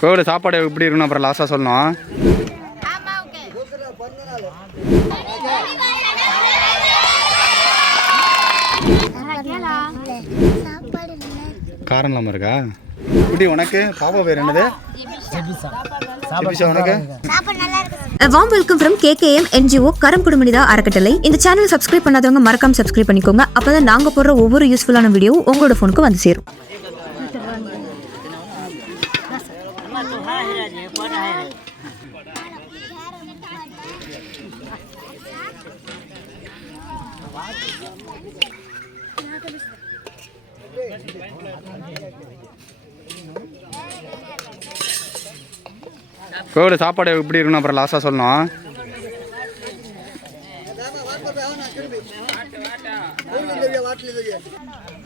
கோவில சாப்பாடு எப்படி இருக்குன்னு அப்புறம் லாஸ்ட்டாக சொல்லணும். காரம் இல்லாமல் இருக்கா? இப்படி உனக்கு? பாப்பா பேர் என்னது? Warm welcome from KKM NGO கரம் குடுமனிதா அறக்கட்டளை. இந்த சேனல் சப்ஸ்கிரைப் பண்ணாதவங்க மறக்காம சப்ஸ்கிரைப் பண்ணிக்கோங்க. அப்பதான் நாங்க போடுற ஒவ்வொரு யூஸ்ஃபுல்லான வீடியோவும் உங்களோட ஃபோனுக்கு வந்து சேரும். கோவில் சாப்பாடு எப்படி இருக்கணும்? அப்புறம் லாஸ்ட்டாக சொல்லணும். ஆமா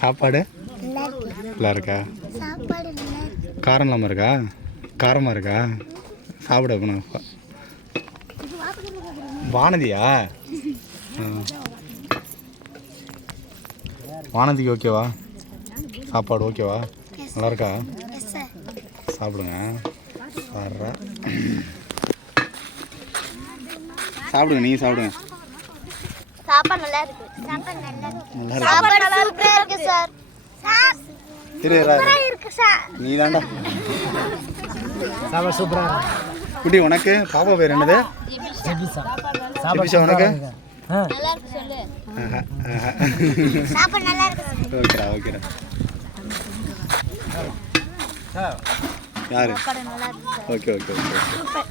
சாப்பாடு நல்லா இருக்கா? காரம் இல்லாமல் இருக்கா? காரமாக இருக்கா? சாப்பிட போனோம் வானதியா? வானதிக்கு ஓகேவா? சாப்பாடு ஓகேவா? நல்லா இருக்கா? சாப்பிடுங்க. சாப்பிடுங்க நீங்கள் சாப்பிடுங்க. சாப்பாடு நல்லா இருக்கு சாப்பாடு நல்லா இருக்கு நல்லா இருக்கு சாப்பாடு சூப்பரா இருக்கு சார். இரு, இரு, இரு. இருக்கு சார். நீ தாண்டா சாப்பாடு சூப்பராக குட்டி உனக்கு பாப்பா பேர் என்னது? ஜெபிசா ஜெபிஷா உனக்கு? ஆ. நல்லா இருக்கு சொல்லு. ஆஹா, ஆஹா. சாப்பாடு நல்லா இருக்கு ஓகேடா ஓகேடா. யாரு? சாப்பாடு நல்லா இருக்கு ஓகே ஓகே ஓகே.